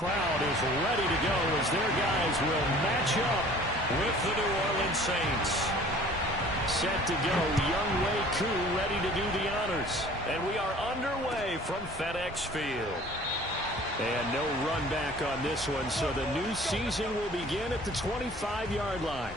crowd is ready to go as their guys will match up with the New Orleans Saints. Set to go, Younghoe Koo ready to do the honors. And we are underway from FedEx Field. And no run back on this one, so the new season will begin at the 25-yard line.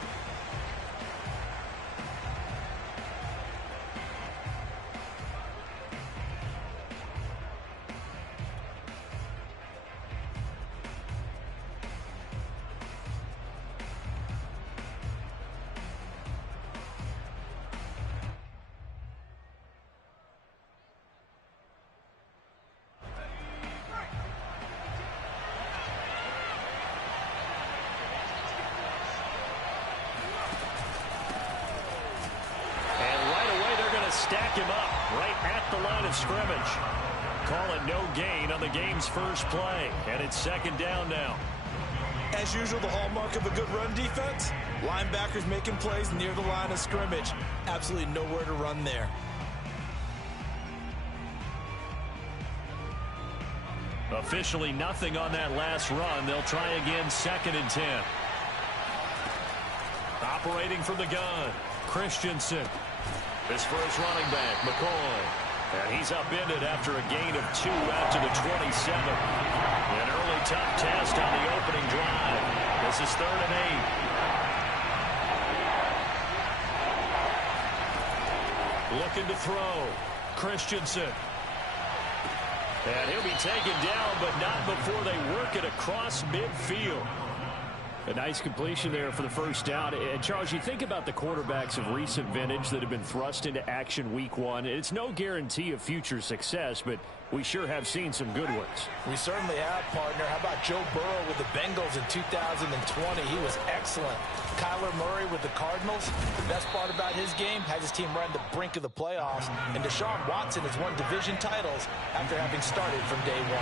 Stack him up right at the line of scrimmage. Call it no gain on the game's first play. And it's second down now. As usual, the hallmark of a good run defense, linebackers making plays near the line of scrimmage. Absolutely nowhere to run there. Officially nothing on that last run. They'll try again, 2nd and 10. Operating from the gun, Christensen. This for his running back, McCoy. And he's upended after a gain of 2 out to the 27. An early tough test on the opening drive. This is 3rd and 8. Looking to throw. Christensen. And he'll be taken down, but not before they work it across midfield. A nice completion there for the first down. And, Charles, you think about the quarterbacks of recent vintage that have been thrust into action week 1. It's no guarantee of future success, but we sure have seen some good ones. We certainly have, partner. How about Joe Burrow with the Bengals in 2020? He was excellent. Kyler Murray with the Cardinals. The best part about his game, has his team right on the brink of the playoffs. And Deshaun Watson has won division titles after having started from day 1.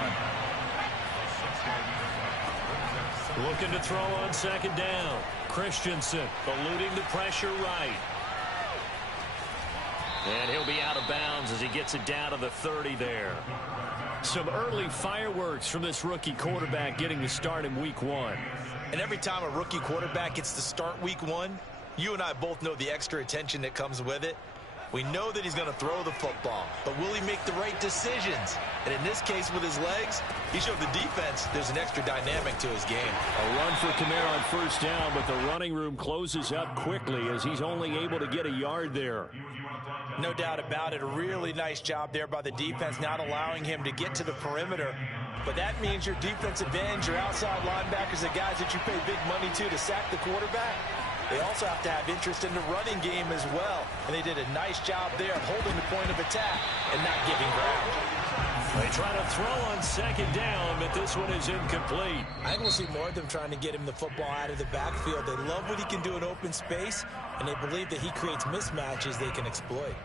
Looking to throw on 2nd down. Christensen eluding the pressure right. And he'll be out of bounds as he gets it down to the 30 there. Some early fireworks from this rookie quarterback getting the start in week 1. And every time a rookie quarterback gets to start week 1, you and I both know the extra attention that comes with it. We know that he's going to throw the football, but will he make the right decisions? And in this case, with his legs, he showed the defense there's an extra dynamic to his game. A run for Kamara on 1st down, but the running room closes up quickly as he's only able to get a yard there. No doubt about it. A really nice job there by the defense, not allowing him to get to the perimeter. But that means your defensive ends, your outside linebackers, the guys that you pay big money to sack the quarterback, they also have to have interest in the running game as well. And they did a nice job there of holding the point of attack and not giving ground. They try to throw on 2nd down, but this one is incomplete. I think we'll see more of them trying to get him the football out of the backfield. They love what he can do in open space, and they believe that he creates mismatches they can exploit.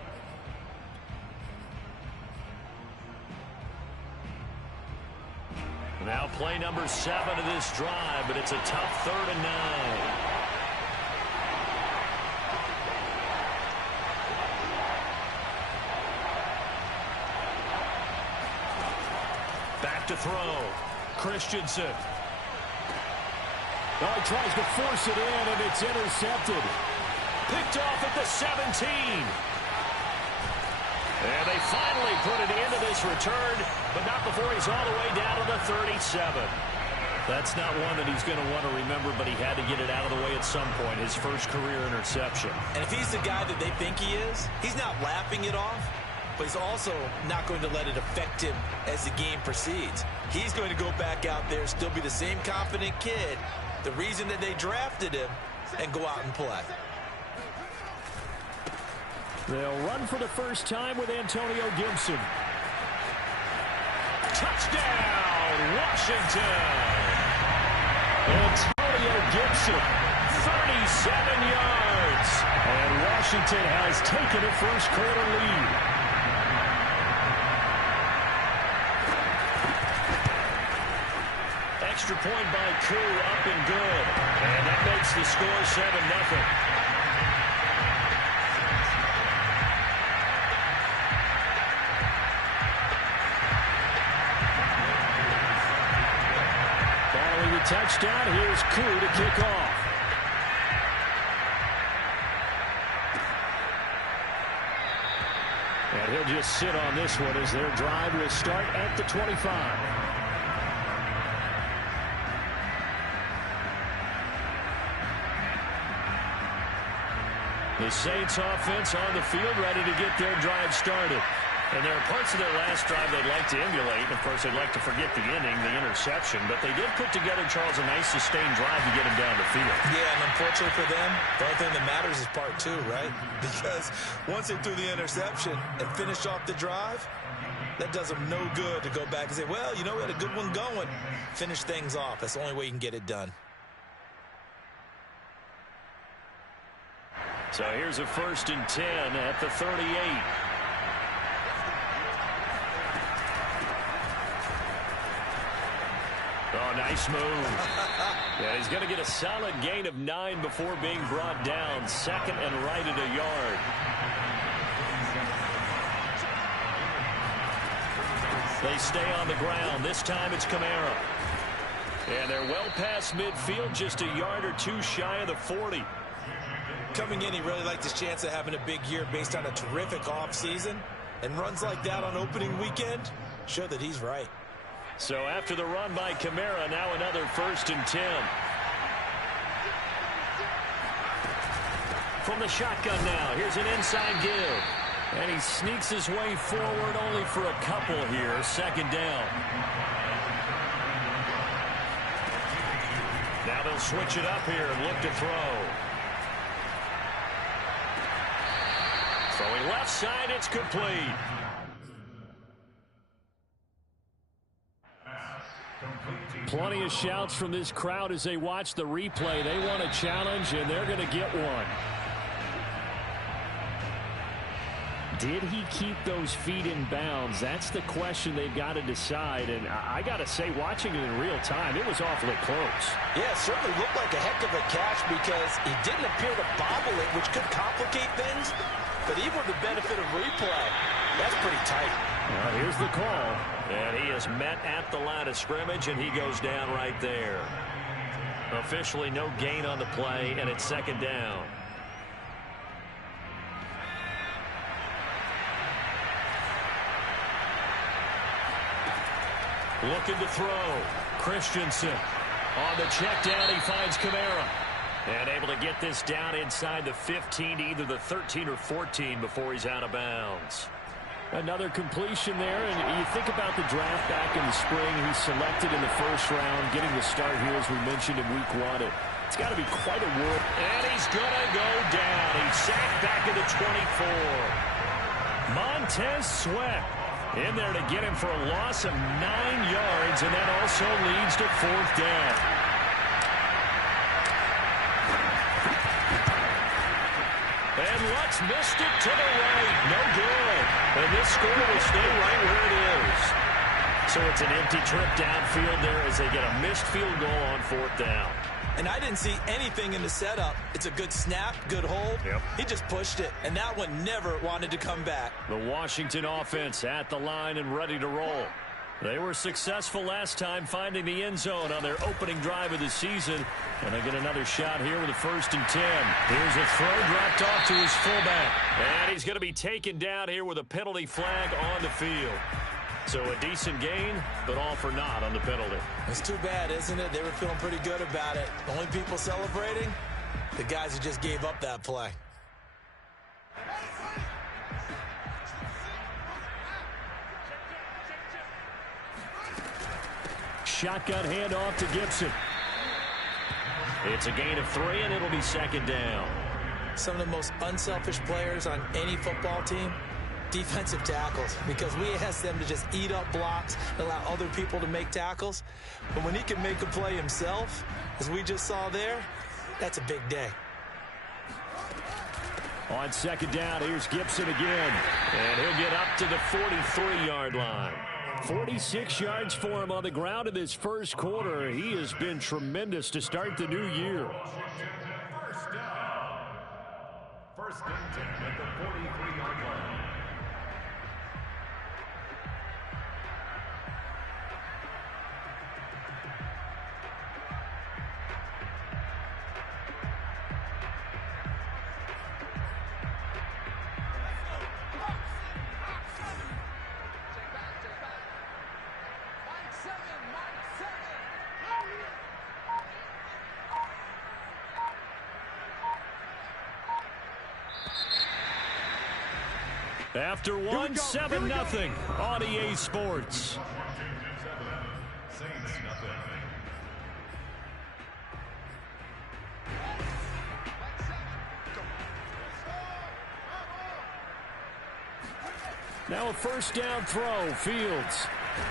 Now play number 7 of this drive, but it's a tough 3rd and 9. Back to throw. Christensen. Oh, he tries to force it in, and it's intercepted. Picked off at the 17. And they finally put it into this return, but not before he's all the way down to the 37. That's not one that he's going to want to remember, but he had to get it out of the way at some point, his first career interception. And if he's the guy that they think he is, he's not laughing it off, but he's also not going to let it affect him as the game proceeds. He's going to go back out there, still be the same confident kid, the reason that they drafted him, and go out and play. They'll run for the first time with Antonio Gibson. Touchdown, Washington! Antonio Gibson, 37 yards. And Washington has taken a first-quarter lead. Extra point by Koo, up and good. And that makes the score 7-0. touchdown. Here's Koo to kick off. And he'll just sit on this one as their drive will start at the 25. The Saints offense on the field ready to get their drive started. And there are parts of their last drive they'd like to emulate. Of course, they'd like to forget the inning, the interception. But they did put together, Charles, a nice sustained drive to get him down the field. Yeah, and unfortunately for them, the only thing that matters is part two, right? Because once they threw the interception and finished off the drive, that does them no good to go back and say, well, you know, we had a good one going. Finish things off. That's the only way you can get it done. So here's a 1st and 10 at the 38. Oh, nice move. Yeah, he's going to get a solid gain of 9 before being brought down. Second and right at a yard. They stay on the ground. This time it's Kamara. And they're well past midfield, just a yard or two shy of the 40. Coming in, he really liked his chance of having a big year based on a terrific offseason. And runs like that on opening weekend show that he's right. So after the run by Kamara, now another 1st and 10. From the shotgun now, here's an inside give. And he sneaks his way forward only for a couple here. 2nd down. Now they'll switch it up here and look to throw. Throwing left side, it's complete. Plenty of shouts from this crowd as they watch the replay. They want a challenge, and they're going to get one. Did he keep those feet in bounds? That's the question they've got to decide. And I got to say, watching it in real time, it was awfully close. Yeah, it certainly looked like a heck of a catch because he didn't appear to bobble it, which could complicate things. But even with the benefit of replay, that's pretty tight. Well, here's the call. And he is met at the line of scrimmage, and he goes down right there. Officially no gain on the play, and it's 2nd down. Looking to throw. Christensen on the check down. He finds Kamara. And able to get this down inside the 15 to either the 13 or 14 before he's out of bounds. Another completion there, and you think about the draft back in the spring. He's selected in the 1st round, getting the start here, as we mentioned, in week 1. It's got to be quite a world. And he's going to go down. He's sacked back at the 24. Montez Sweat in there to get him for a loss of 9 yards, and that also leads to 4th down. And Lutz missed it to the right. No good. And this score will stay right where it is. So it's an empty trip downfield there as they get a missed field goal on 4th down. And I didn't see anything in the setup. It's a good snap, good hold. Yep. He just pushed it, and that one never wanted to come back. The Washington offense at the line and ready to roll. They were successful last time finding the end zone on their opening drive of the season. And they get another shot here with a 1st and 10. Here's a throw dropped off to his fullback. And he's going to be taken down here with a penalty flag on the field. So a decent gain, but all for naught on the penalty. It's too bad, isn't it? They were feeling pretty good about it. The only people celebrating, the guys who just gave up that play. Shotgun handoff to Gibson. It's a gain of 3, and it'll be 2nd down. Some of the most unselfish players on any football team, defensive tackles, because we ask them to just eat up blocks, allow other people to make tackles. But when he can make a play himself, as we just saw there, that's a big day. On 2nd down, here's Gibson again. And he'll get up to the 43-yard line. 46 yards for him on the ground in this 1st quarter. He has been tremendous to start the new year. 1st and 10 at the 43-yard line. After one, 7-0 on EA Sports. Now a first down throw. Fields.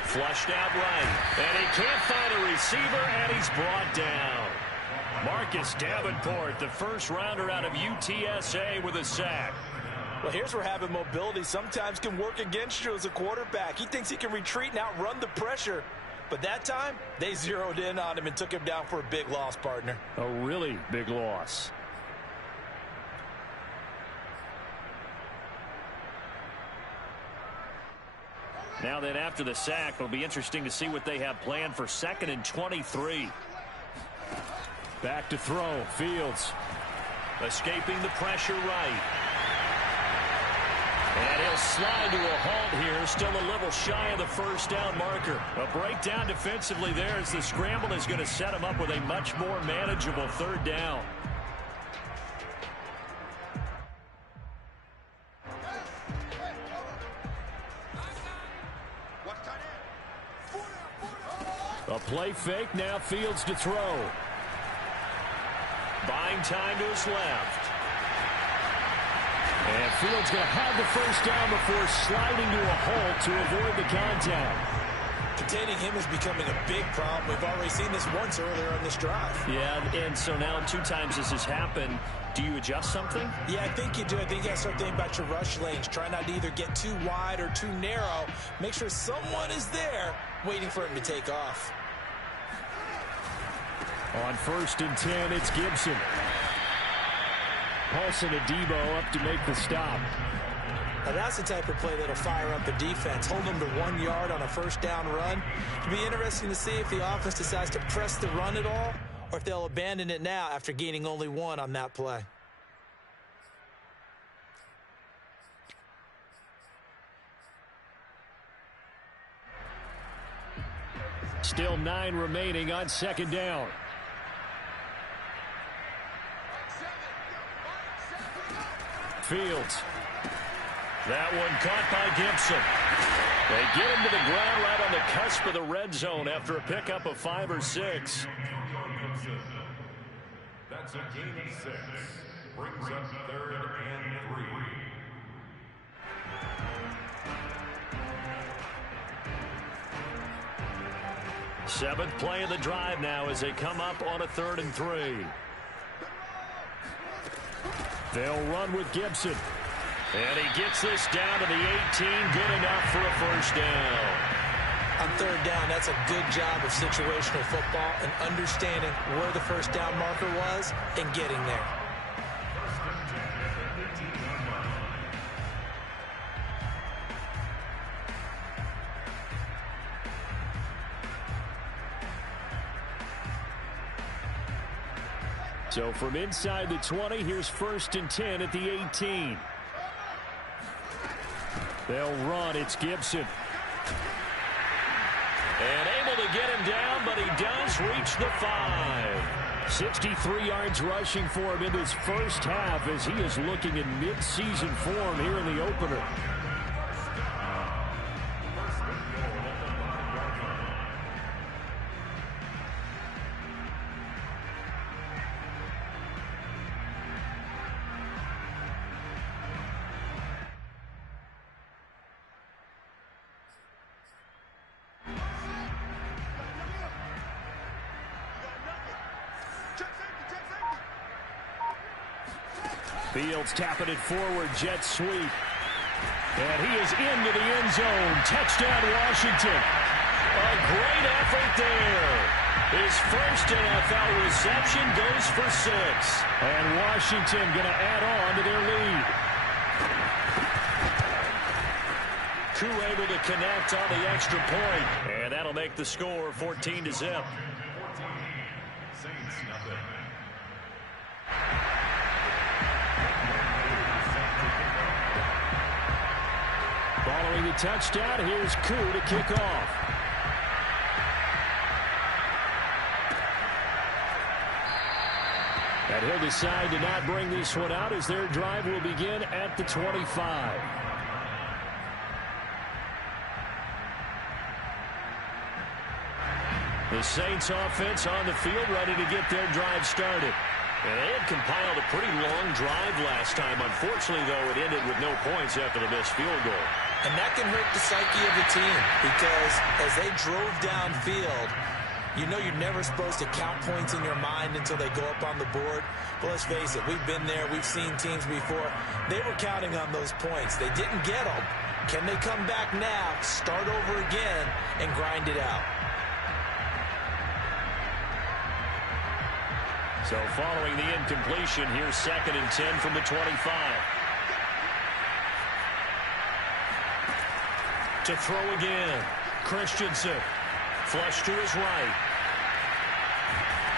Flushed out right. And he can't find a receiver, and he's brought down. Marcus Davenport, the first rounder out of UTSA, with a sack. Well, here's where having mobility sometimes can work against you as a quarterback. He thinks he can retreat and outrun the pressure. But that time, they zeroed in on him and took him down for a big loss, partner. A really big loss. Now then, after the sack, it'll be interesting to see what they have planned for 2nd and 23. Back to throw. Fields. Escaping the pressure right. And he'll slide to a halt here. Still a little shy of the first down marker. A breakdown defensively there as the scramble is going to set him up with a much more manageable 3rd down. A play fake, now Fields to throw. Buying time to his left. And Fields going to have the first down before sliding to a halt to avoid the contact. Containing him is becoming a big problem. We've already seen this once earlier on this drive. Yeah, and so now 2 times this has happened. Do you adjust something? Yeah, I think you do. I think you got to start thinking about your rush lanes. Try not to either get too wide or too narrow. Make sure someone is there waiting for him to take off. On 1st and 10, it's Gibson. Paulson and Debo up to make the stop. Now that's the type of play that'll fire up the defense. Hold them to 1 yard on a first down run. It'll be interesting to see if the offense decides to press the run at all or if they'll abandon it now after gaining only 1 on that play. Still 9 remaining on 2nd down. Fields. That one caught by Gibson. They get him to the ground right on the cusp of the red zone after a pickup of 5 or 6. That's a gain of 6. Brings up 3rd and 3. Seventh play of the drive now as they come up on a 3rd and 3. They'll run with Gibson. And he gets this down to the 18. Good enough for a first down. On 3rd down, that's a good job of situational football and understanding where the first down marker was and getting there. So from inside the 20, here's 1st and 10 at the 18. They'll run. It's Gibson. And able to get him down, but he does reach the 5. 63 yards rushing for him in this first half as he is looking in mid-season form here in the opener. Fields tapping it forward, jet sweep. And he is into the end zone. Touchdown, Washington. A great effort there. His first NFL reception goes for 6. And Washington going to add on to their lead. Koo able to connect on the extra point. And that'll make the score 14-0. Following the touchdown, here's Koo to kick off. And he'll decide to not bring this one out as their drive will begin at the 25. The Saints offense on the field, ready to get their drive started. And they had compiled a pretty long drive last time. Unfortunately, though, it ended with no points after the missed field goal. And that can hurt the psyche of the team because as they drove downfield, you know you're never supposed to count points in your mind until they go up on the board. But let's face it, we've been there. We've seen teams before. They were counting on those points. They didn't get them. Can they come back now, start over again, and grind it out? So following the incompletion, here's 2nd and 10 from the 25. To throw again. Christensen. Flush to his right.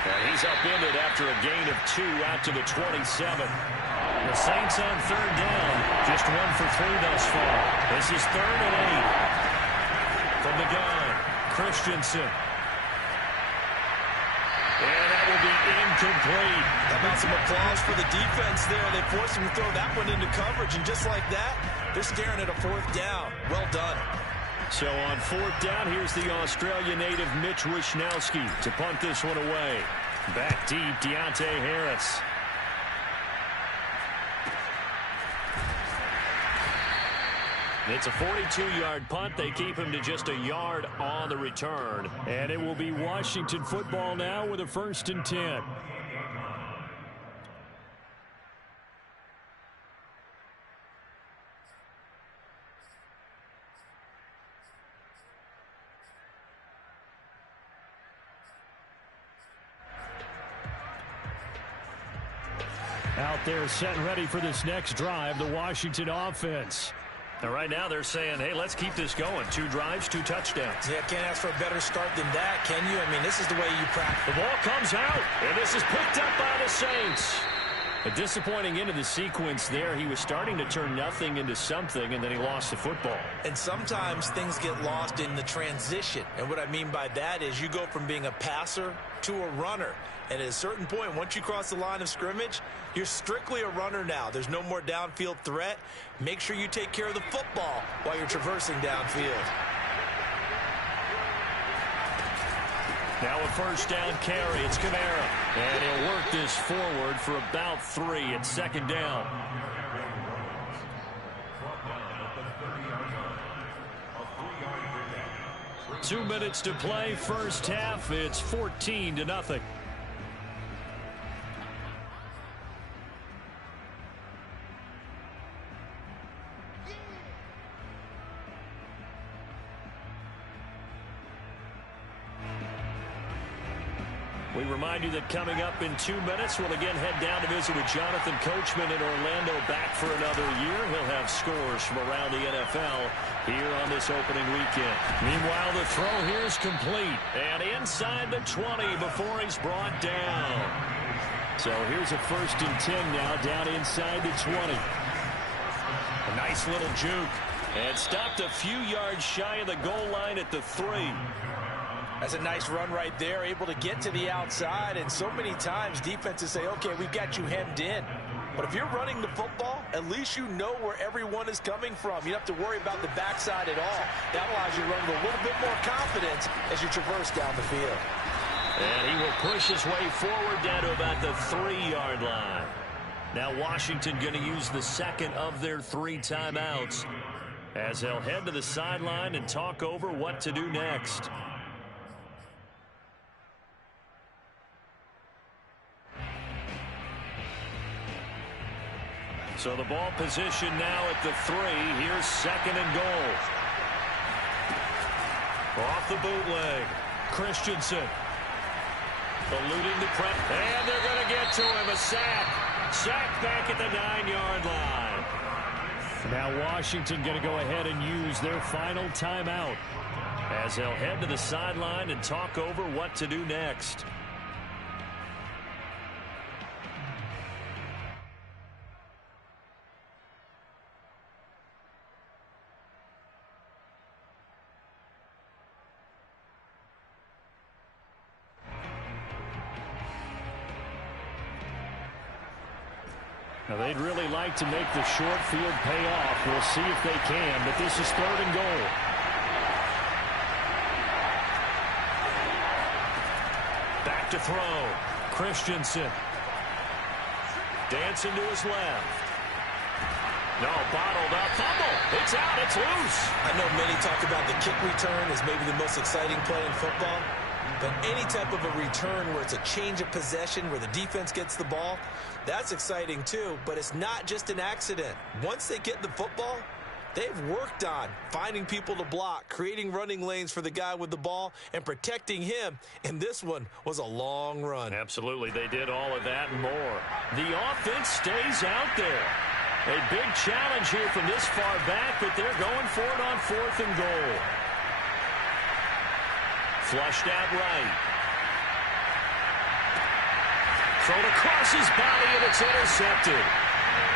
And he's upended after a gain of 2 out to the 27. The Saints on 3rd down. Just 1 for 3 thus far. This is 3rd and 8. From the gun, Christensen. And that will be incomplete. How about some applause for the defense there? They forced him to throw that one into coverage, and just like that, they're staring at a 4th down. Well done. So on 4th down, here's the Australia native Mitch Wishnowsky to punt this one away. Back deep, Deontay Harris. It's a 42-yard punt. They keep him to just a yard on the return. And it will be Washington football now with a 1st and 10. Out there set and ready for this next drive, the Washington offense. And right now they're saying, hey, let's keep this going. 2 drives, 2 touchdowns. Yeah, can't ask for a better start than that, can you? I mean, this is the way you practice. The ball comes out, and this is picked up by the Saints. A disappointing end of the sequence there. He was starting to turn nothing into something, and then he lost the football. And sometimes things get lost in the transition. And what I mean by that is you go from being a passer to a runner. And at a certain point, once you cross the line of scrimmage, you're strictly a runner now. There's no more downfield threat. Make sure you take care of the football while you're traversing downfield. Now a 1st down carry. It's Kamara. And he'll work this forward for about 3. It's 2nd down. Two minutes to play. First half. It's 14-0. We remind you that coming up in 2 minutes, we'll again head down to visit with Jonathan Coachman in Orlando, back for another year. He'll have scores from around the NFL here on this opening weekend. Meanwhile, the throw here is complete. And inside the 20 before he's brought down. So here's a 1st and 10 now, down inside the 20. A nice little juke. And stopped a few yards shy of the goal line at the 3. That's a nice run right there, able to get to the outside. And so many times defenses say, okay, we've got you hemmed in. But if you're running the football, at least you know where everyone is coming from. You don't have to worry about the backside at all. That allows you to run with a little bit more confidence as you traverse down the field. And he will push his way forward down to about the 3-yard line. Now Washington going to use the 2nd of their 3 timeouts as they'll head to the sideline and talk over what to do next. So the ball position now at the 3. Here's 2nd and goal. Off the bootleg. Christensen. Eluding the press. And they're going to get to him. A sack. Sack back at the 9-yard line. Now Washington going to go ahead and use their final timeout as they'll head to the sideline and talk over what to do next. Now, they'd really like to make the short field pay off. We'll see if they can, but this is 3rd and goal. Back to throw. Christensen. Dancing to his left. No, bottled up. Fumble. It's out. It's loose. I know many talk about the kick return as maybe the most exciting play in football. But any type of a return where it's a change of possession, where the defense gets the ball, that's exciting too. But it's not just an accident. Once they get the football, they've worked on finding people to block, creating running lanes for the guy with the ball, and protecting him. And this one was a long run. Absolutely. They did all of that and more. The offense stays out there. A big challenge here from this far back, but they're going for it on 4th and goal. Flushed out right. Thrown across his body, and it's intercepted.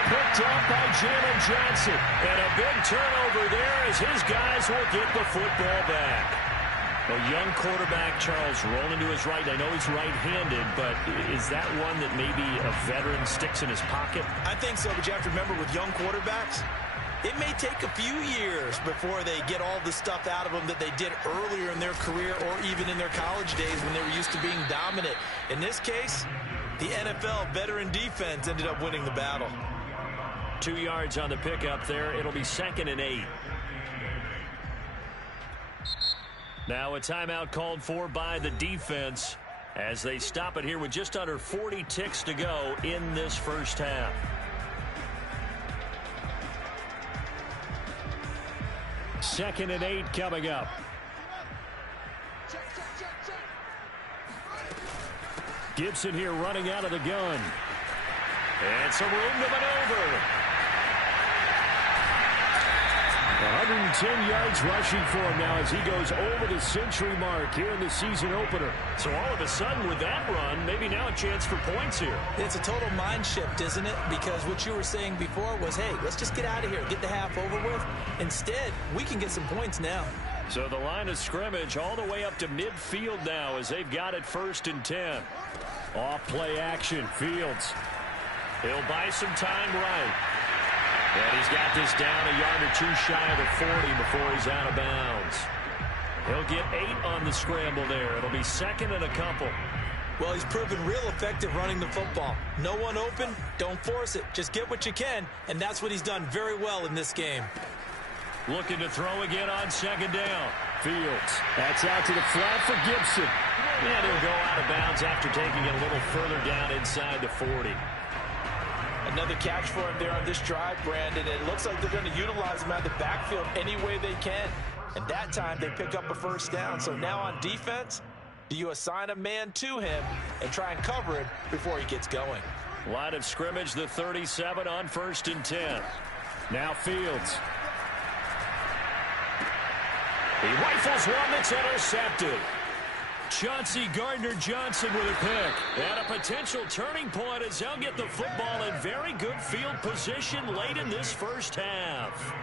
Picked up by Jalen Johnson. And a big turnover there as his guys will get the football back. A young quarterback, Charles, rolling to his right. I know he's right-handed, but is that one that maybe a veteran sticks in his pocket? I think so, but you have to remember with young quarterbacks, it may take a few years before they get all the stuff out of them that they did earlier in their career or even in their college days when they were used to being dominant. In this case, the NFL veteran defense ended up winning the battle. 2 yards on the pickup there. It'll be 2nd and 8. Now a timeout called for by the defense as they stop it here with just under 40 ticks to go in this first half. Second and 8 coming up. Gibson here running out of the gun. And some room to maneuver. 110 yards rushing for him now as he goes over the century mark here in the season opener. So all of a sudden with that run, maybe now a chance for points here. It's a total mind shift, isn't it? Because what you were saying before was, hey, let's just get out of here, get the half over with. Instead, we can get some points now. So the line of scrimmage all the way up to midfield now as they've got it 1st and 10. Off play action, Fields. He'll buy some time right. And he's got this down a yard or 2 shy of the 40 before he's out of bounds. He'll get 8 on the scramble there. It'll be 2nd and a couple. Well, he's proven real effective running the football. No one open, don't force it. Just get what you can, and that's what he's done very well in this game. Looking to throw again on 2nd down. Fields. That's out to the flat for Gibson. And he'll go out of bounds after taking it a little further down inside the 40. Another catch for him there on this drive, Brandon. It looks like they're going to utilize him out of the backfield any way they can. And that time they pick up a 1st down. So now on defense, do you assign a man to him and try and cover it before he gets going? Line of scrimmage, the 37 on 1st and 10. Now Fields. He rifles one that's intercepted. Chauncey Gardner-Johnson with a pick. And a potential turning point as they'll get the football in very good field position late in this first half.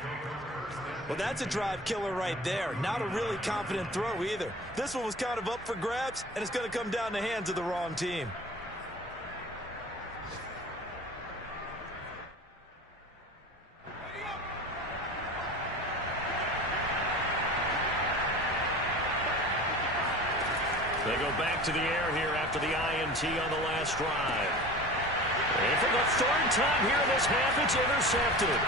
Well, that's a drive killer right there. Not a really confident throw either. This one was kind of up for grabs, and it's going to come down the hands of the wrong team. They go back to the air here after the INT on the last drive. And for the 3rd time here in this half, it's intercepted.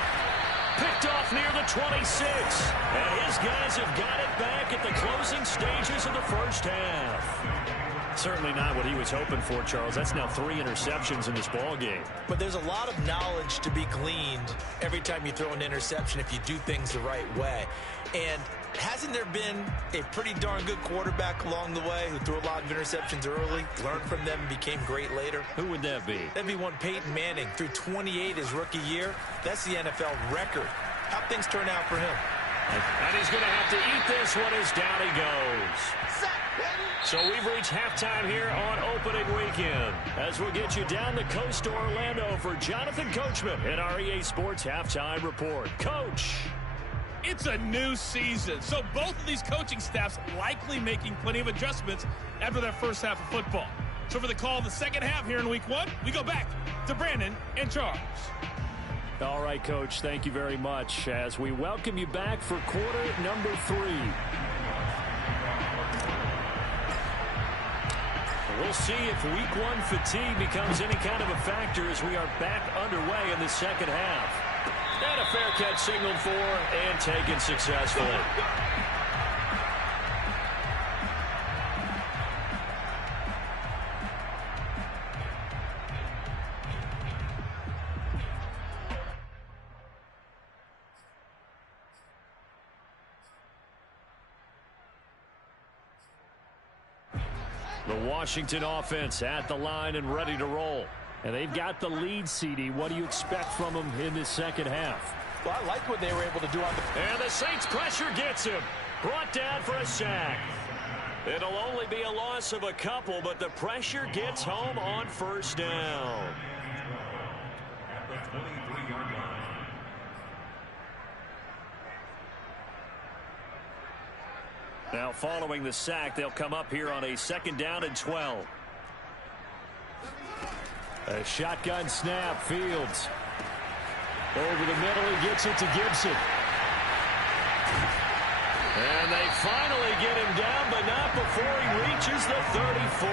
Picked off near the 26. And his guys have got it back at the closing stages of the first half. Certainly not what he was hoping for, Charles. That's now 3 interceptions in this ball game. But there's a lot of knowledge to be gleaned every time you throw an interception if you do things the right way. And hasn't there been a pretty darn good quarterback along the way who threw a lot of interceptions early, learned from them, and became great later? Who would that be? That'd be one Peyton Manning. Threw 28 his rookie year. That's the NFL record. How'd things turn out for him? And he's going to have to eat this one as down he goes. So we've reached halftime here on opening weekend as we'll get you down the coast to Orlando for Jonathan Coachman in our EA Sports Halftime Report. Coach. It's a new season, so both of these coaching staffs likely making plenty of adjustments after their first half of football. So for the call of the second half here in week 1, we go back to Brandon and Charles. All right, Coach, thank you very much as we welcome you back for quarter number 3. We'll see if week one fatigue becomes any kind of a factor as we are back underway in the second half. And a fair catch signaled for and taken successfully. The Washington offense at the line and ready to roll. And they've got the lead, CD. What do you expect from them in this second half? Well, I like what they were able to do on the... And the Saints pressure gets him. Brought down for a sack. It'll only be a loss of a couple, but the pressure gets home on first down. At the 23-yard line. Now following the sack, they'll come up here on a 2nd down and 12. A shotgun snap, Fields. Over the middle, he gets it to Gibson. And they finally get him down, but not before he reaches the 34.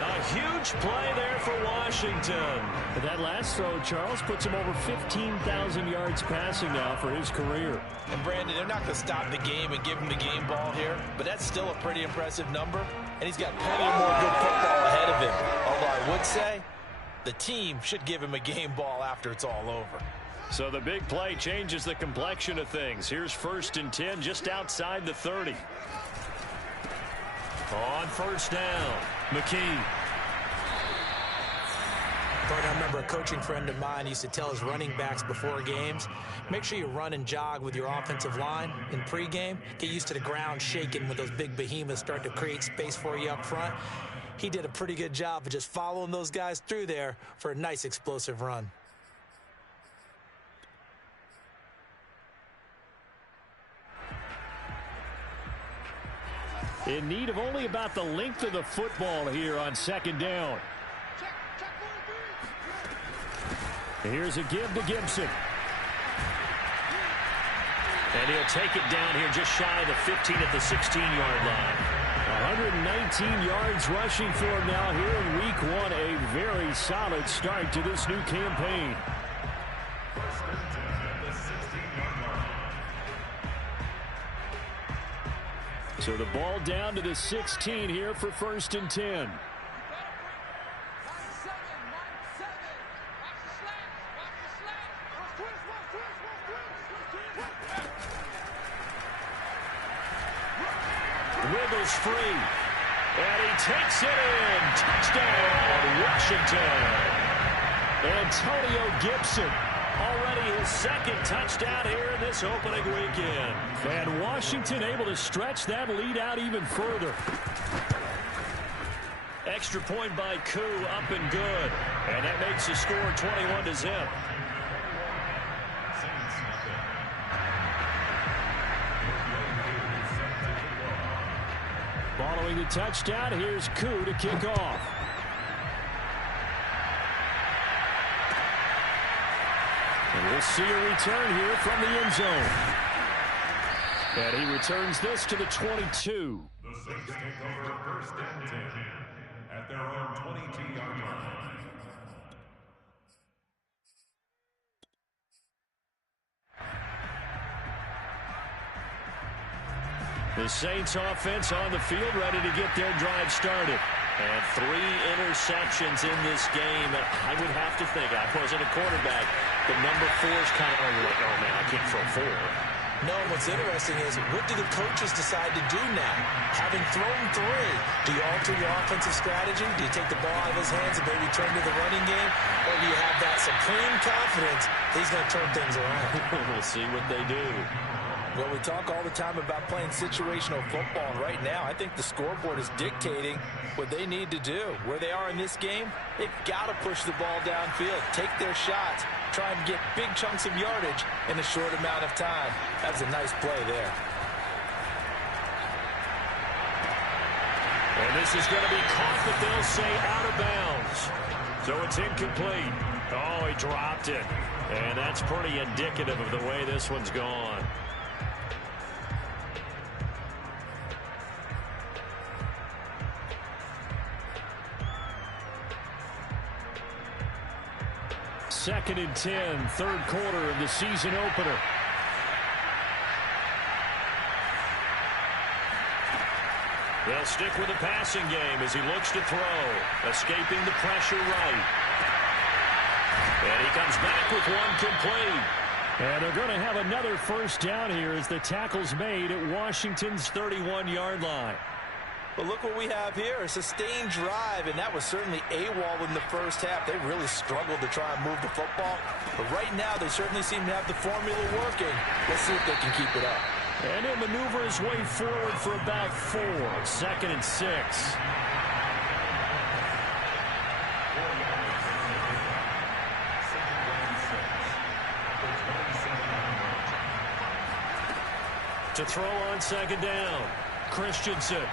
A huge play there for Washington. But that last throw, Charles, puts him over 15,000 yards passing now for his career. And Brandon, they're not going to stop the game and give him the game ball here, but that's still a pretty impressive number, and he's got plenty of more good football ahead of him. Although I would say the team should give him a game ball after it's all over. So the big play changes the complexion of things. Here's 1st and 10 just outside the 30. On first down, McKee. I remember a coaching friend of mine used to tell his running backs before games, make sure you run and jog with your offensive line in pregame. Get used to the ground shaking when those big behemoths start to create space for you up front. He did a pretty good job of just following those guys through there for a nice explosive run. In need of only about the length of the football here on 2nd down. Here's a give to Gibson. And he'll take it down here just shy of the 15 at the 16-yard line. 119 yards rushing for him now here in week one. A very solid start to this new campaign. So the ball down to the 16 here for 1st and 10. Wiggles free. And he takes it in. Touchdown, Washington. Antonio Gibson. Already his 2nd touchdown here in this opening weekend. And Washington able to stretch that lead out even further. Extra point by Koo, up and good. And that makes the score 21-0. Following the touchdown, here's Koo to kick off. And we'll see a return here from the end zone. And he returns this to the 22. The Saints take over 1st and 10 at their own 22-yard line. The Saints offense on the field ready to get their drive started. And 3 interceptions in this game. And I would have to think, I wasn't a quarterback, but number 4 is kind of, like, oh man, I can't throw 4. No, what's interesting is, what do the coaches decide to do now? Having thrown 3, do you alter your offensive strategy? Do you take the ball out of his hands and maybe turn to the running game? Or do you have that supreme confidence that he's going to turn things around? We'll see what they do. Well, we talk all the time about playing situational football, and right now I think the scoreboard is dictating what they need to do. Where they are in this game, they've got to push the ball downfield, take their shots, try and get big chunks of yardage in a short amount of time. That's a nice play there. And this is going to be caught, but they'll say out of bounds. So it's incomplete. Oh, he dropped it. And that's pretty indicative of the way this one's gone. 2nd and 10, third quarter of the season opener. They'll stick with the passing game as he looks to throw. Escaping the pressure right. And he comes back with one complete. And they're going to have another first down here as the tackle's made at Washington's 31-yard line. But look what we have here, a sustained drive, and that was certainly AWOL in the first half. They really struggled to try and move the football. But right now, they certainly seem to have the formula working. Let's see if they can keep it up. And he'll maneuver his way forward for about 4. 2nd and 6. To throw on 2nd down, Christensen.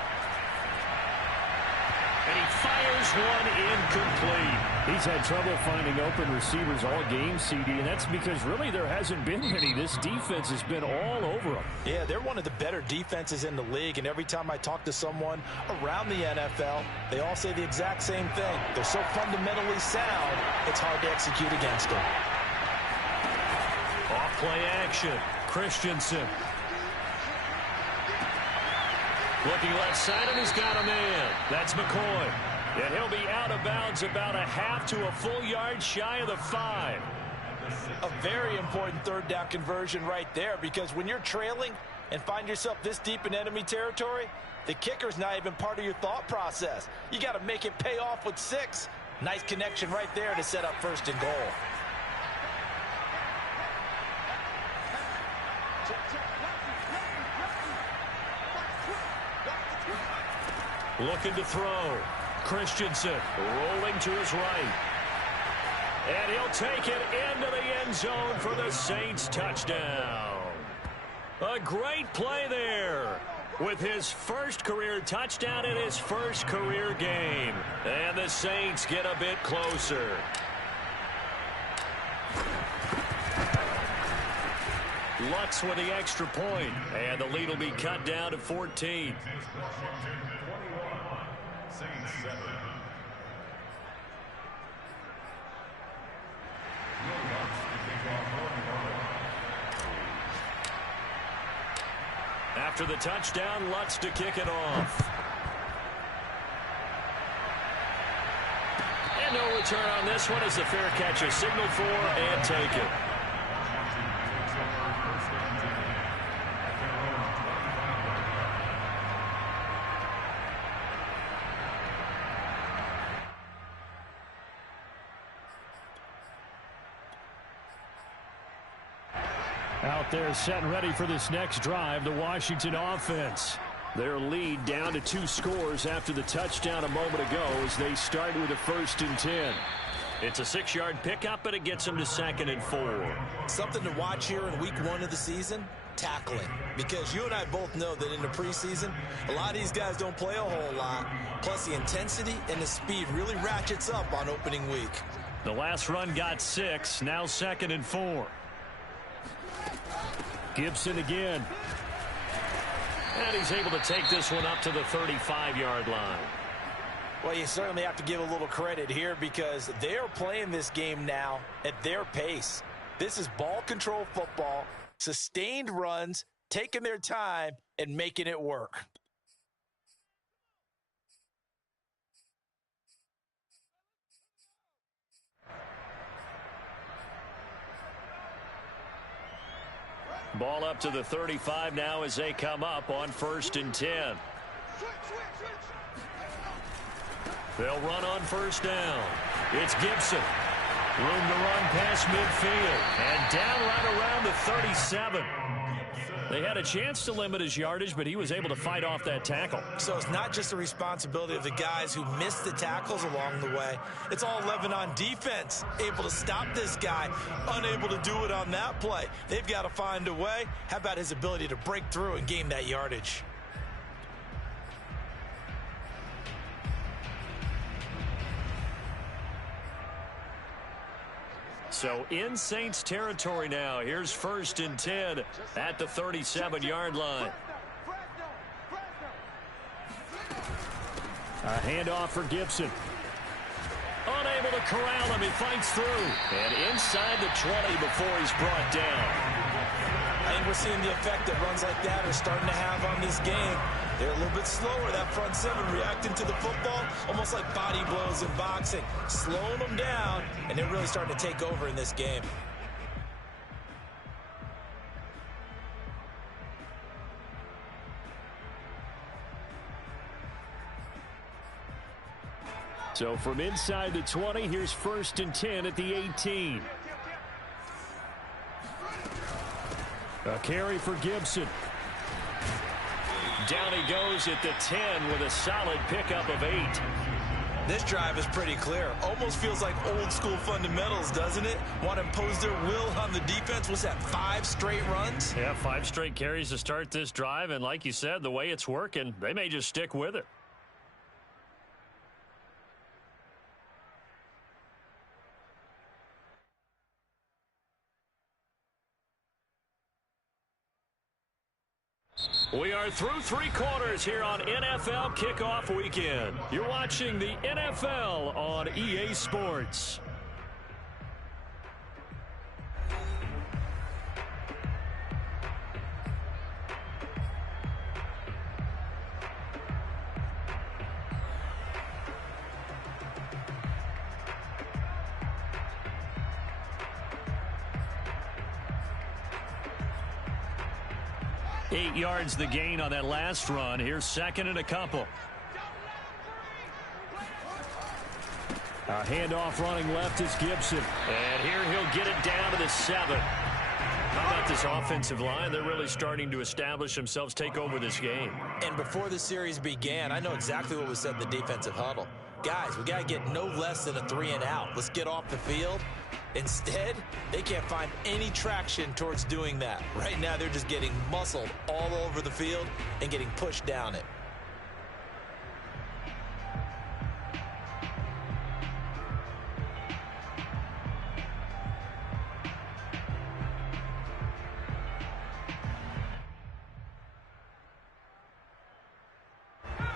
And he fires one incomplete. He's had trouble finding open receivers all game, CD, and that's because really there hasn't been any. This defense has been all over them. Yeah, they're one of the better defenses in the league, and every time I talk to someone around the NFL, they all say the exact same thing. They're so fundamentally sound, it's hard to execute against them. Off play action, Christensen. Looking left side, and he's got a man. That's McCoy. And he'll be out of bounds about a half to a full yard shy of the 5. A very important third down conversion right there, because when you're trailing and find yourself this deep in enemy territory, the kicker's not even part of your thought process. You got to make it pay off with 6. Nice connection right there to set up 1st and goal. Looking to throw. Christensen rolling to his right. And he'll take it into the end zone for the Saints touchdown. A great play there with his first career touchdown in his first career game. And the Saints get a bit closer. Lutz with the extra point. And the lead will be cut down to 14. After the touchdown, Lutz to kick it off. And no return on this one as the fair catch is signaled for and taken. Out there set and ready for this next drive, the Washington offense. Their lead down to 2 scores after the touchdown a moment ago as they start with a 1st and 10. It's a 6-yard pickup, but it gets them to 2nd and 4. Something to watch here in week 1 of the season, tackling. Because you and I both know that in the preseason, a lot of these guys don't play a whole lot. Plus the intensity and the speed really ratchets up on opening week. The last run got 6, now 2nd and 4. Gibson again. And he's able to take this one up to the 35-yard line. Well, you certainly have to give a little credit here because they're playing this game now at their pace. This is ball control football, sustained runs, taking their time, and making it work. Ball up to the 35 now as they come up on 1st and 10. They'll run on 1st down. It's Gibson. Room to run past midfield. And down right around the 37. They had a chance to limit his yardage, but he was able to fight off that tackle. So it's not just the responsibility of the guys who missed the tackles along the way. It's all 11 on defense, able to stop this guy, unable to do it on that play. They've got to find a way. How about his ability to break through and gain that yardage? So in Saints territory now. Here's 1st and 10 at the 37-yard line. A handoff for Gibson. Unable to corral him. He fights through. And inside the 20 before he's brought down. I think we're seeing the effect that runs like that are starting to have on this game. They're a little bit slower, that front seven, reacting to the football, almost like body blows in boxing, slowing them down, and they're really starting to take over in this game. So from inside the 20, here's 1st and 10 at the 18. A carry for Gibson. Down he goes at the 10 with a solid pickup of 8. This drive is pretty clear. Almost feels like old school fundamentals, doesn't it? Want to impose their will on the defense. What's that, 5 straight runs? Yeah, 5 straight carries to start this drive. And like you said, the way it's working, they may just stick with it. We are through 3 quarters here on NFL Kickoff Weekend. You're watching the NFL on EA Sports. Eight yards the gain on that last run. Here's 2nd and a couple. A handoff running left is Gibson. And here he'll get it down to the 7. How about this offensive line? They're really starting to establish themselves, take over this game. And before the series began, I know exactly what was said in the defensive huddle. Guys, we got to get no less than a 3 and out. Let's get off the field. Instead, they can't find any traction towards doing that. Right now, they're just getting muscled all over the field and getting pushed down it.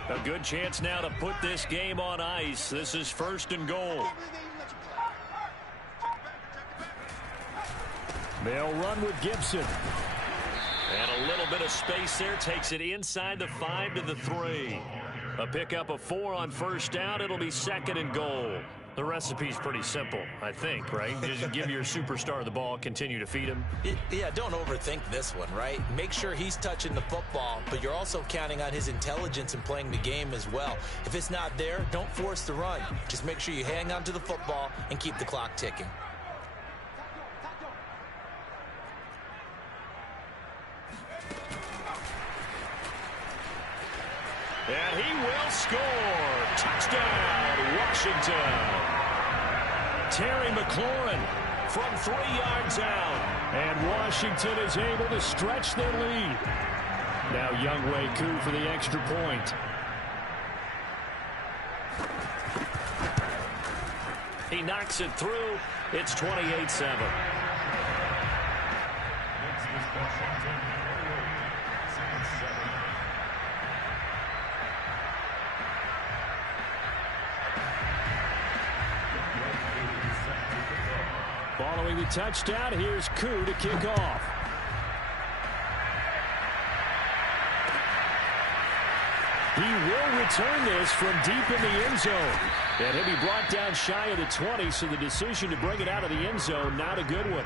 A good chance now to put this game on ice. This is 1st and goal. They'll run with Gibson. And a little bit of space there. Takes it inside the 5 to the 3. A pickup of 4 on 1st down. It'll be 2nd and goal. The recipe's pretty simple, I think, right? Just give your superstar the ball, continue to feed him. Yeah, don't overthink this one, right? Make sure he's touching the football, but you're also counting on his intelligence in playing the game as well. If it's not there, don't force the run. Just make sure you hang on to the football and keep the clock ticking. And he will score. Touchdown, Washington. Terry McLaurin from 3 yards out. And Washington is able to stretch their lead. Now Younghoe Koo for the extra point. He knocks it through. It's 28-7. Following the touchdown, here's Koo to kick off. He will return this from deep in the end zone. And he'll be brought down shy of the 20, so the decision to bring it out of the end zone, not a good one.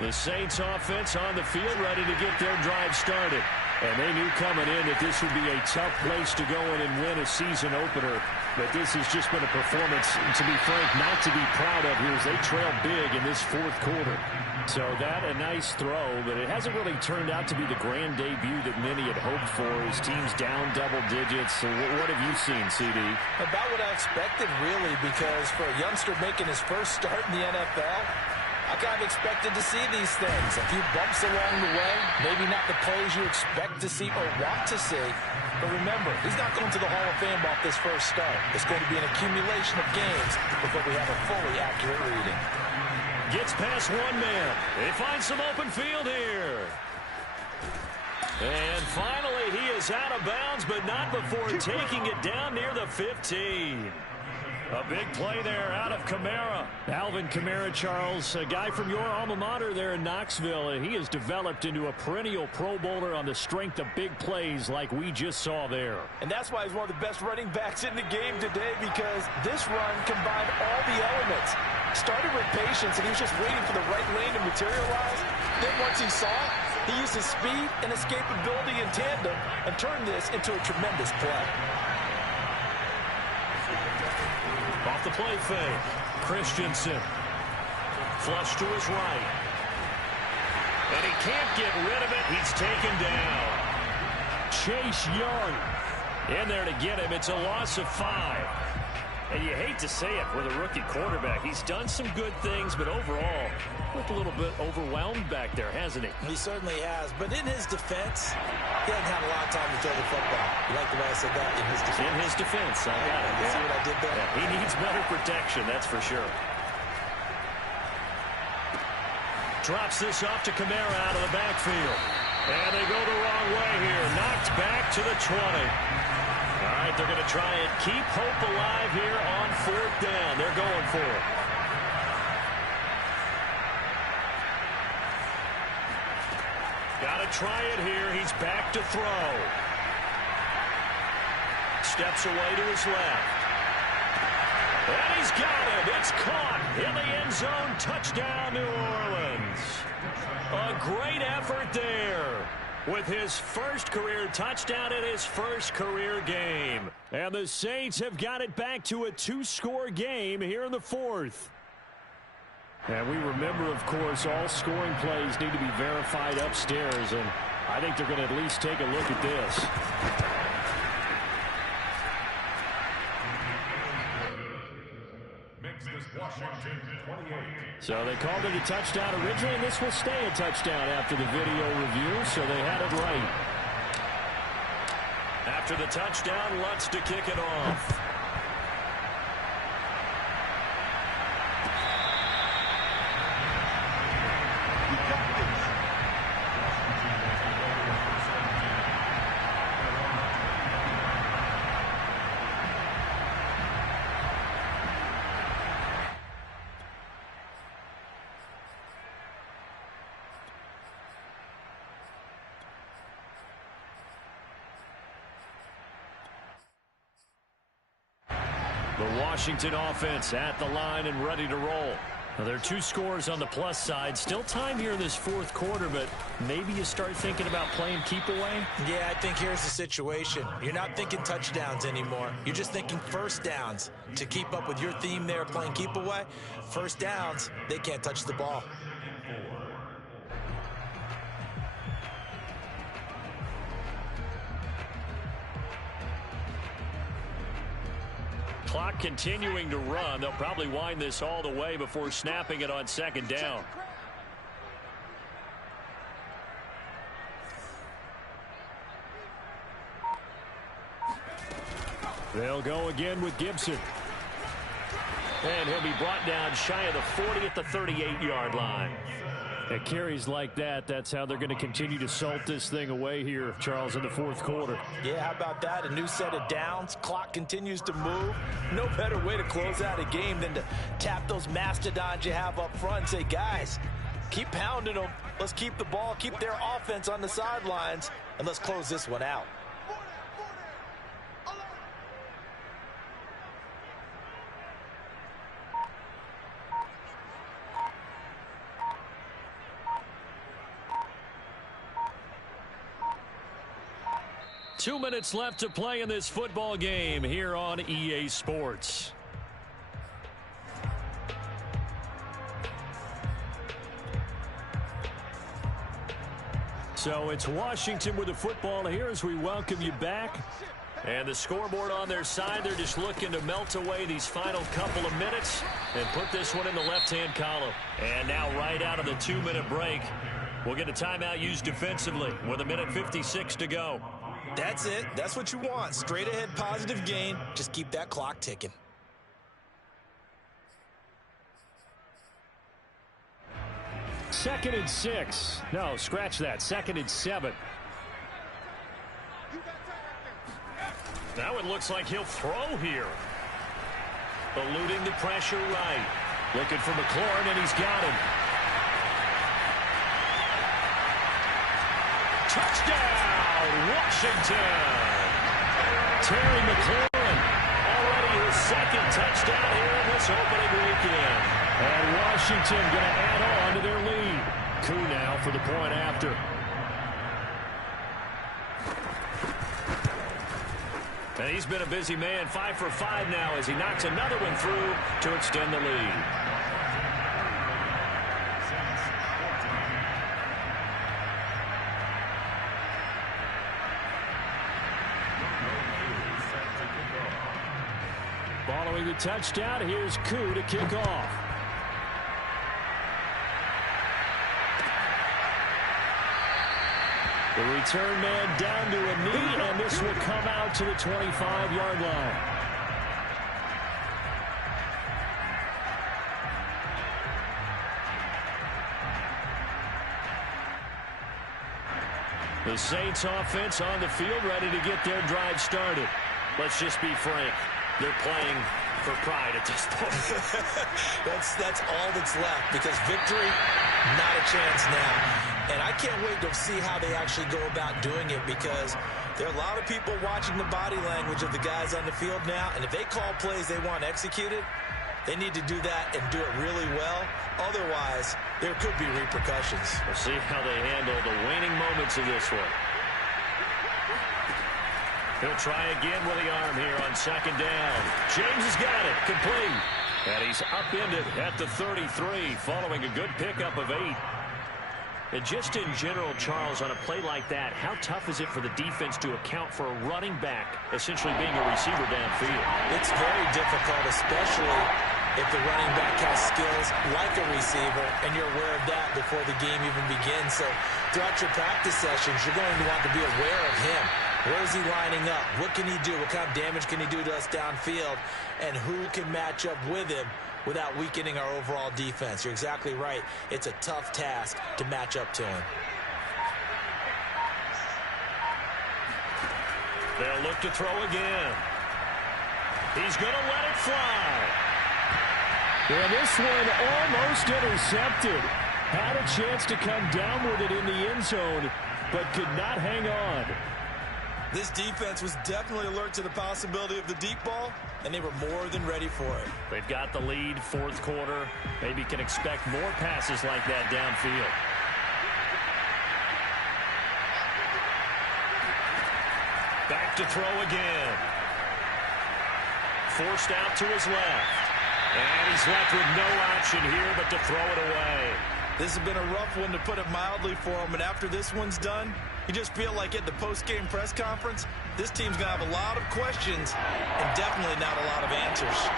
The Saints offense on the field ready to get their drive started. And they knew coming in that this would be a tough place to go in and win a season opener. But this has just been a performance, to be frank, not to be proud of here as they trail big in this 4th quarter. So that a nice throw, but it hasn't really turned out to be the grand debut that many had hoped for. His team's down double digits. So what have you seen, CD? About what I expected, really, because for a youngster making his first start in the NFL, I kind of expected to see these things. A few bumps along the way, maybe not the plays you expect to see or want to see. But remember, he's not going to the Hall of Fame off this first start. It's going to be an accumulation of games before we have a fully accurate reading. Gets past one man. They find some open field here. And finally, he is out of bounds, but not before taking it down near the 15. A big play there out of Kamara. Alvin Kamara, Charles, a guy from your alma mater there in Knoxville. And he has developed into a perennial Pro Bowler on the strength of big plays like we just saw there. And that's why he's one of the best running backs in the game today, because this run combined all the elements. Started with patience, and he was just waiting for the right lane to materialize. Then once he saw it, he used his speed and escapability in tandem and turned this into a tremendous play. Off the play fake. Christensen. Flush to his right. And he can't get rid of it. He's taken down. Chase Young in there to get him. It's a loss of 5. And you hate to say it for the rookie quarterback. He's done some good things, but overall, looked a little bit overwhelmed back there, hasn't he? He certainly has. But in his defense, he hasn't had a lot of time to throw the football. You like the way I said that? In his defense. In his defense. I got it. You see what I did there? Yeah, he needs better protection, that's for sure. Drops this off to Kamara out of the backfield. And they go the wrong way here. Knocked back to the 20. All right, they're going to try and keep hope alive here on 4th down. They're going for it. Got to try it here. He's back to throw. Steps away to his left. And he's got it. It's caught in the end zone. Touchdown, New Orleans. A great effort there with his first career touchdown in his first career game. And the Saints have got it back to a 2-score game here in the 4th. And we remember, of course, all scoring plays need to be verified upstairs, and I think they're going to at least take a look at this. So they called it a touchdown originally, and this will stay a touchdown after the video review, so they had it right. After the touchdown, Lutz to kick it off. The Washington offense at the line and ready to roll. Now, there are 2 scores on the plus side. Still time here in this 4th quarter, but maybe you start thinking about playing keep away? Yeah, I think here's the situation. You're not thinking touchdowns anymore. You're just thinking first downs. To keep up with your theme there, playing keep away, first downs, they can't touch the ball. Clock continuing to run. They'll probably wind this all the way before snapping it on 2nd down. They'll go again with Gibson. And he'll be brought down shy of the 40 at the 38-yard line. At carries like that, that's how they're going to continue to salt this thing away here, Charles, in the 4th quarter. Yeah, how about that? A new set of downs. Clock continues to move. No better way to close out a game than to tap those mastodons you have up front and say, guys, keep pounding them. Let's keep the ball, keep their offense on the sidelines, and let's close this one out. Two minutes left to play in this football game here on EA Sports. So it's Washington with the football here as we welcome you back. And the scoreboard on their side, they're just looking to melt away these final couple of minutes and put this one in the left-hand column. And now right out of the 2-minute break, we'll get a timeout used defensively with 1:56 to go. That's it. That's what you want. Straight ahead positive gain. Just keep that clock ticking. Second and 6. No, scratch that. Second and 7. Now it looks like he'll throw here. Eluding the pressure right. Looking for McLaurin, and he's got him. Touchdown, Washington. Terry McLaurin, already his second touchdown here in this opening weekend. And Washington going to add on to their lead. Koo now for the point after. And he's been a busy man, 5 for 5 now as he knocks another one through to extend the lead. Following the touchdown, here's Koo to kick off. The return man down to a knee, and this will come out to the 25-yard line. The Saints offense on the field, ready to get their drive started. Let's just be frank. They're playing for pride at this point. That's all that's left, because victory, not a chance now. And I can't wait to see how they actually go about doing it, because there are a lot of people watching the body language of the guys on the field now, and if they call plays they want executed, they need to do that and do it really well. Otherwise, there could be repercussions. We'll see how they handle the waning moments of this one. He'll try again with the arm here on second down. James has got it. Complete. And he's upended at the 33 following a good pickup of 8. And just in general, Charles, on a play like that, how tough is it for the defense to account for a running back essentially being a receiver downfield? It's very difficult, especially if the running back has skills like a receiver, and you're aware of that before the game even begins. So throughout your practice sessions, you're going to want to be aware of him. Where is he lining up? What can he do? What kind of damage can he do to us downfield? And who can match up with him without weakening our overall defense? You're exactly right. It's a tough task to match up to him. They'll look to throw again. He's going to let it fly. And this one almost intercepted. Had a chance to come down with it in the end zone, but could not hang on. This defense was definitely alert to the possibility of the deep ball, and they were more than ready for it. They've got the lead, fourth quarter. Maybe can expect more passes like that downfield. Back to throw again. Forced out to his left. And he's left with no option here but to throw it away. This has been a rough one, to put it mildly, for him. And after this one's done, you just feel like at the post-game press conference, this team's going to have a lot of questions and definitely not a lot of answers.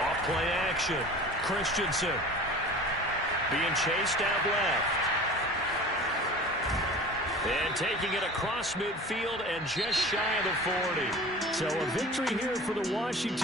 Off play action. Christensen being chased out left. And taking it across midfield and just shy of the 40. So a victory here for the Washington